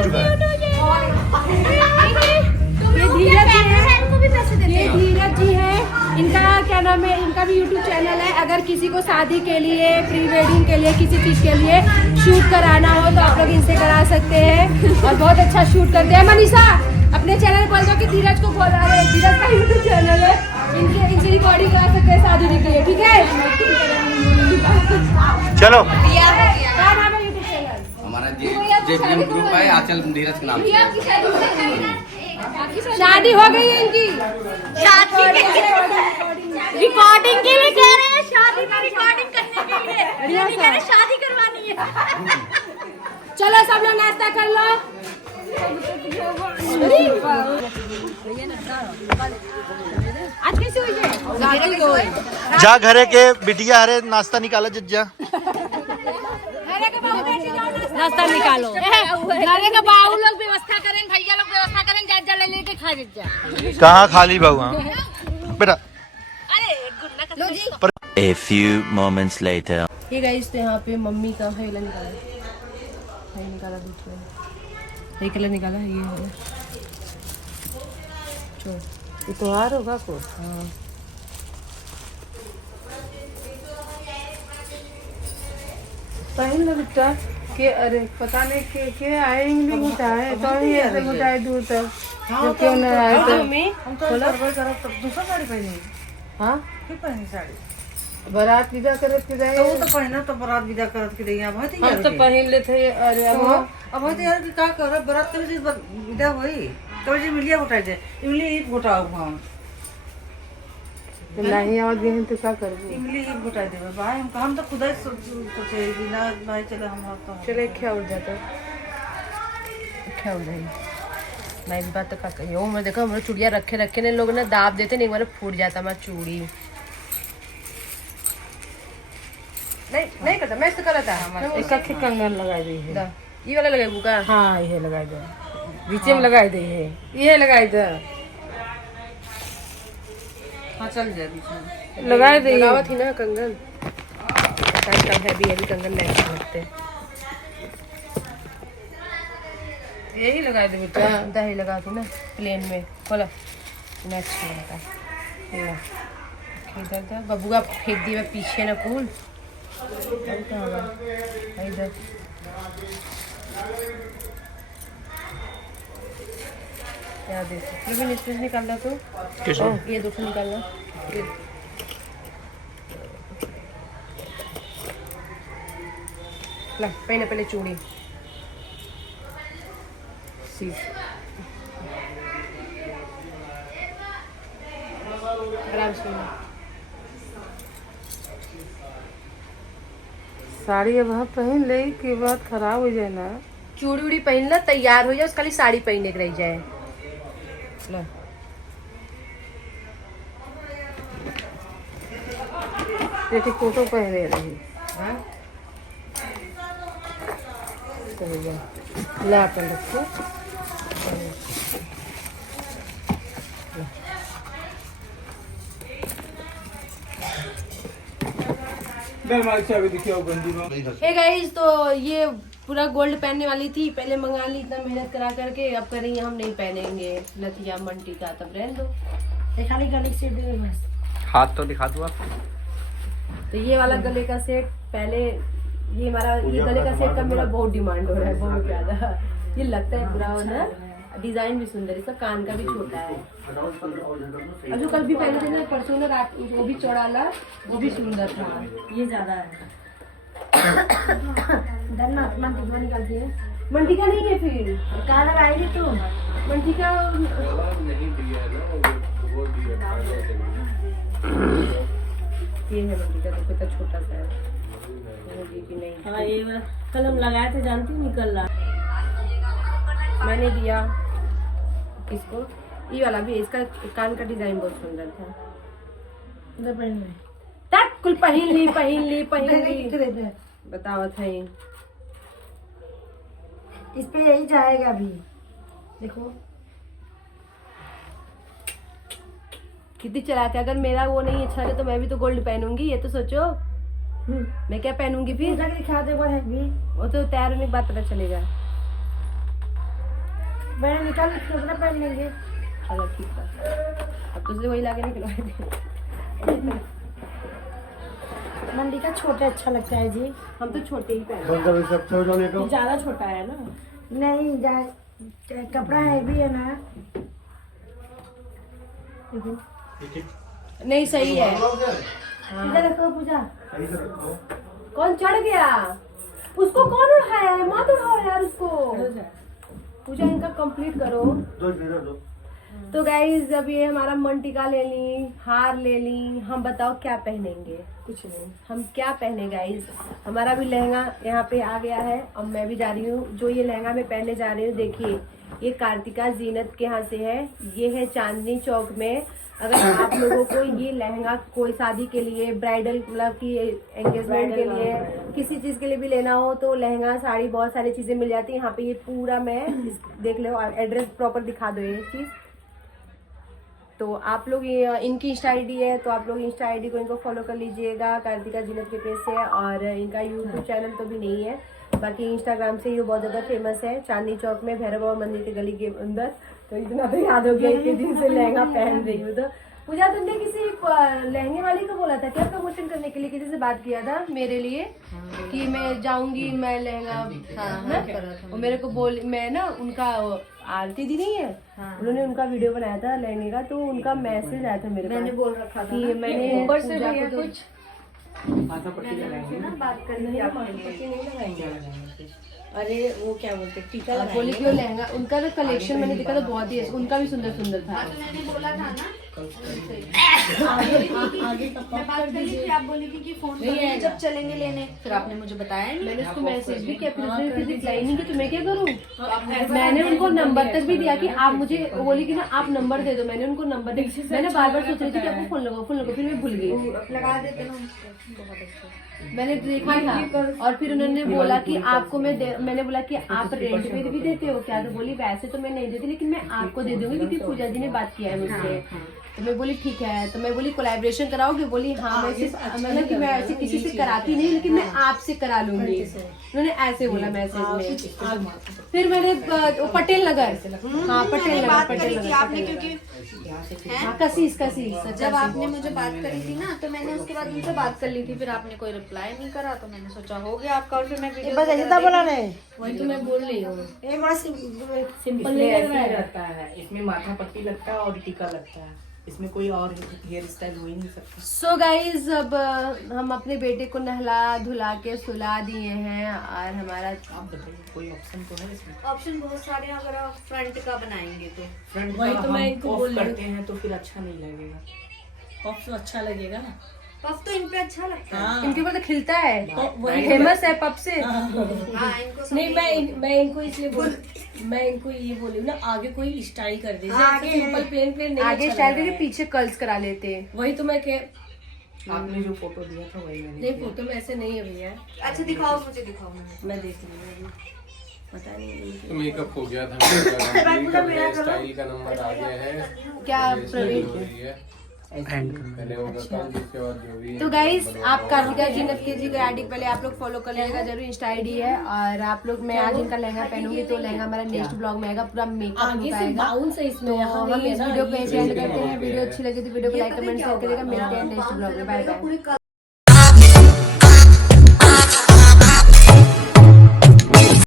हो चुका है। ये धीरज जी है, इनका क्या नाम है, इनका भी यूट्यूब चैनल है। अगर किसी को शादी के लिए, प्री वेडिंग के लिए, किसी चीज के लिए शूट कराना हो तो आप लोग इनसे करा सकते हैं और बहुत अच्छा शूट करते हैं। मनीषा अपने चैनल बोल दो कि धीरज को बोल रहा है, धीरज का यूट्यूब चैनल है, इनसे रिकॉर्डिंग करा सकते हैं शादी के लिए, ठीक है। चलो क्या नाम है यूट्यूब चैनल? हमारा जे ग्रुप है, आंचल धीरज के नाम से। शादी हो गई है इनकी, रिकॉर्डिंग के लिए कह रहे हैं, शादी में रिकॉर्डिंग करने के लिए नहीं कह रहे, शादी करवानी है। चलो सब लोग नाश्ता कर लो। आज कैसे हुई है? जा घरे के बिटिया हरे नाश्ता निकाला जज्जा। नाश्ता निकालो, घरे का बाबू लोग व्यवस्था करें, भैया लोग व्यवस्था करें, जा ले लेके खा जा। कहाँ खाली बाबू बेटा। A few moments later. ये गाइस तो यहाँ पे मम्मी का है निकाला दूध में, ये कलर निकाला है, ये है ये त्योहार होगा को। हाँ पहले ना बेटा के अरे पता नहीं के आएंगे मिठाई तो ही ऐसे मिठाई दूर तक क्यों न आए तो हम तो दूसरा साड़ी पहनी। हाँ फिर पहनी साड़ी बारात विदा करत के जाए, तो पहना तो बारात विदा करत के जाए। हम तो पहन लेते। अरे अब तो यार का कर बारात के विदा होई तो जे मिलिया उठाई दे इमली ही उठाओ हम नहीं आवत गए तो क्या करबो, इमली ही उठाई देबे भाई। हम तो खुद ही सोचे बिना भाई चले हम तो चले क्या उड़ जाता क्या हो जाएगी नहीं भी बात तो का कही हो। मैं देखो हमारे चूड़िया रखे ने लोग ना दाब देते नहीं, मतलब फूट जाता हमारा चूड़ी। नहीं करता, मैं इससे करा था इसका कंगन लगा दी है, ये वाला लगाई का। हाँ ये लगा दे, बीचे में लगा दे है, ये लगा दे। हाँ चल जाए बीच में लगा दे। लगावा थी ना कंगन, कम हैवी कंगन नहीं लगते, यही लगा दे बेटा। दही लगा थी ना प्लेन में, बोला अच्छा लगा इधर बबुआ फेंक दिया पीछे ना कूल इधर। क्या देखो भी निश्चित निकालना तो ये दूसरा निकालना ला पहले चूड़ी आराम से। साड़ी अब हम पहन ले के बाद खराब हो जाए ना, चूड़ी उड़ी पहन ला, तैयार हो जाए, उसका खाली साड़ी पहनने के रह जाए। ला जैसे कोटो पहने रही। ला अपन रखो हे गाइस, तो ये पूरा गोल्ड पहनने वाली थी, पहले मंगा ली इतना मेहनत करा करके, अब कह रही हम नहीं पहनेंगे नथिया मंटी का, तब रहने दो, खाली गले सेट दे बस। हाथ तो दिखा दो आप। तो ये वाला गले का सेट पहले, ये हमारा ये गले का सेट का मेरा बहुत डिमांड हो रहा है, बहुत ज्यादा। ये लगता है पूरा ना, डिजाइन भी सुंदर, इसका कान का भी छोटा है। अजू कल भी पहले दिन परसों ना रात वो भी चौड़ा ला, वो भी सुंदर था। ये ज्यादा है निकालती है, मंटी का नहीं है फिर कहाँ लगाएगी तू मंटी का। ये है मंटी का, तो कितना छोटा सा है नहीं। हाँ ये कल हम लगाए थे, जानती हूँ निकल रहा, मैंने दिया इसको। ये वाला भी, इसका कान का डिजाइन बहुत सुंदर था। कुल पहन ली बताओ था। इस पे यही जाएगा अभी, देखो कितनी चलाते। अगर मेरा वो नहीं अच्छा लगे तो मैं भी तो गोल्ड पहनूंगी, ये तो सोचो। मैं क्या पहनूंगी फिर, दिखा दे वो तो तैयार होने के बाद पता चलेगा। मैंने निकाल कितना पहन लेंगे। चलो ठीक है, अब तुझे वही लाके निकलवाए थे। मंडी का छोटा अच्छा लगता है जी। हम तो छोटे ही पहने, ज्यादा छोटा है ना। नहीं कपड़ा हैवी है ना। नहीं सही है। इधर रखो पूजा। कौन चढ़ गया? उसको कौन उठाया है? मत उठाओ यार उसको। पूजा इनका कंप्लीट करो। तो गाइज अब ये हमारा मन टीका ले ली, हार ले ली, हम बताओ क्या पहनेंगे? कुछ नहीं, हम क्या पहने गाइज? हमारा भी लहंगा यहाँ पे आ गया है। अब मैं भी जा रही हूँ। जो ये लहंगा मैं पहनने जा रही हूँ, देखिए ये कार्तिका जीनत के यहाँ से है। ये है चांदनी चौक में। अगर आप लोगों को ये लहंगा कोई शादी के लिए, ब्राइडल मतलब की एंगेजमेंट के लिए, किसी चीज के लिए भी लेना हो तो लहंगा साड़ी बहुत सारी चीजें मिल जाती है यहाँ पे। ये पूरा मैं देख लो, एड्रेस प्रॉपर दिखा दो ये चीज। तो आप लोग ये इनकी इंस्टा आईडी है, तो आप लोग इंस्टा आईडी को इनको फॉलो कर लीजिएगा। कार्तिका जीनत के पेज से है। और इनका यूट्यूब चैनल तो भी नहीं है, बाकी इंस्टाग्राम से ये बहुत ज्यादा फेमस है। चांदनी चौक में भैरव बाबा मंदिर के गली के अंदर। तो इतना तो याद हो गया, इतने दिन से लहंगा पहन रही हूँ। तो पूजा तुमने किसी लहंगे वाली को बोला था क्या प्रमोशन करने के लिए? किसी से बात किया था मेरे लिए कि मैं जाऊंगी, मैं लहंगा और मेरे को बोल, मैं ना उनका आरती दी नहीं है, उन्होंने उनका वीडियो बनाया था लहंगे का, तो उनका मैसेज आया था मेरे पास। मैंने बोल रखा था कि मैंने ऊपर से कुछ बात करनी है। अरे वो क्या बोलते टीका बोले कि वो लहंगा उनका तो कलेक्शन मैंने देखा तो बहुत ही, उनका भी सुंदर सुंदर था। मैंने बोला था ना आगे मैं बात कर रही थी, आप बोली थी कि फोन करेंगे जब चलेंगे लेने, फिर आपने मुझे बताया नहीं। मैंने उसको मैसेज भी किया, फिर फिर रिप्लाई नहीं की, तो मैं क्या करूँ? मैंने उनको नंबर तक भी दिया कि आप मुझे, बोली कि ना आप नंबर दे दो। मैंने उनको नंबर दे, मैंने बार बार सोच रही थी कि आपको फोन लगाओ, फिर मैं भूल गई। लगा देते ना, मैंने देखा था। और फिर उन्होंने बोला कि आपको मैंने बोला कि आप रेंट पे भी देते हो क्या? तो बोली वैसे तो मैं नहीं देती, लेकिन मैं आपको दे दूंगी क्योंकि पूजा जी ने बात किया है मुझसे। तो मैं बोली ठीक है। तो मैं बोली कोलैबोरेशन कराओगे? बोली हाँ। मतलब कि मैं ऐसे किसी से कराती नहीं, लेकिन मैं आपसे करा लूंगी। उन्होंने ऐसे बोला मैसेज में। फिर मैंने पटेल नगर, हाँ पटेल नगर, आपने क्योंकि हाँ कसीस। जब आपने मुझे बात करी थी ना, तो मैंने उसके बाद उनसे बात कर ली थी, फिर आपने कोई रिप्लाई नहीं करा, तो मैंने सोचा हो गया आपका। और फिर मैं वीडियो बोला नहीं, वही तो मैं बोल रही हूँ। ये बड़ा सिंपल इसमें ऐसे ही रहता है। इसमें माथा पट्टी लगता है और टीका लगता है, इसमें कोई और हेयर स्टाइल हो ही नहीं सकता। सो गाइज अब हम अपने बेटे को नहला धुला के सुला दिए हैं। और हमारा आप बताइए कोई ऑप्शन तो है इसमें? ऑप्शन बहुत सारे हैं, अगर आप फ्रंट का बनाएंगे तो फ्रंट वही का तो मैं हम इनको ऑफ बोल रही करते हैं तो फिर अच्छा नहीं लगेगा। पफ तो अच्छा लगेगा ना, पफ तो इन पे अच्छा लगता है। इनके ऊपर तो खिलता है, फेमस है पफ से। हाँ इनको सब नहीं मैं इनको इसलिए मैं इनको ये बोली ना, आगे कोई स्टाइल कर दे, आगे सिंपल प्लेन नहीं आगे अच्छा स्टाइल लग रहा करके है। पीछे कर्ल्स करा लेते। वही तो मैं आपने जो फोटो दिया था वही मैंने नहीं फोटो में ऐसे नहीं है भैया। अच्छा दिखाओ, मुझे दिखाओ। मैं देख रही हूँ, पता नहीं तो मेकअप हो गया था, मेरा स्टाइल का नंबर आ गया है। क्या प्रवीण? हो रही है पहले होगा कल, जिसके बाद जो भी तो गाइज आप कार्तिका जीनत के जी का आईडी पहले आप लोग फॉलो कर लीजिएगा जरूर, इंस्टा आईडी है। और आप लोग, मैं आज इनका लहंगा पहनूंगी तो लहंगा हमारा नेक्स्ट ब्लॉग में आएगा, पूरा मेकअप आगे से आएगा। बाउंस है इसमें, तो यहाँ हम नहीं है इस ना, वीडियो को ये एंड करते हैं। वीडियो अच्छी लगी तो वीडियो को लाइक कमेंट शेयर करिएगा। मिलते हैं नेक्स्ट ब्लॉग में, बाय बाय।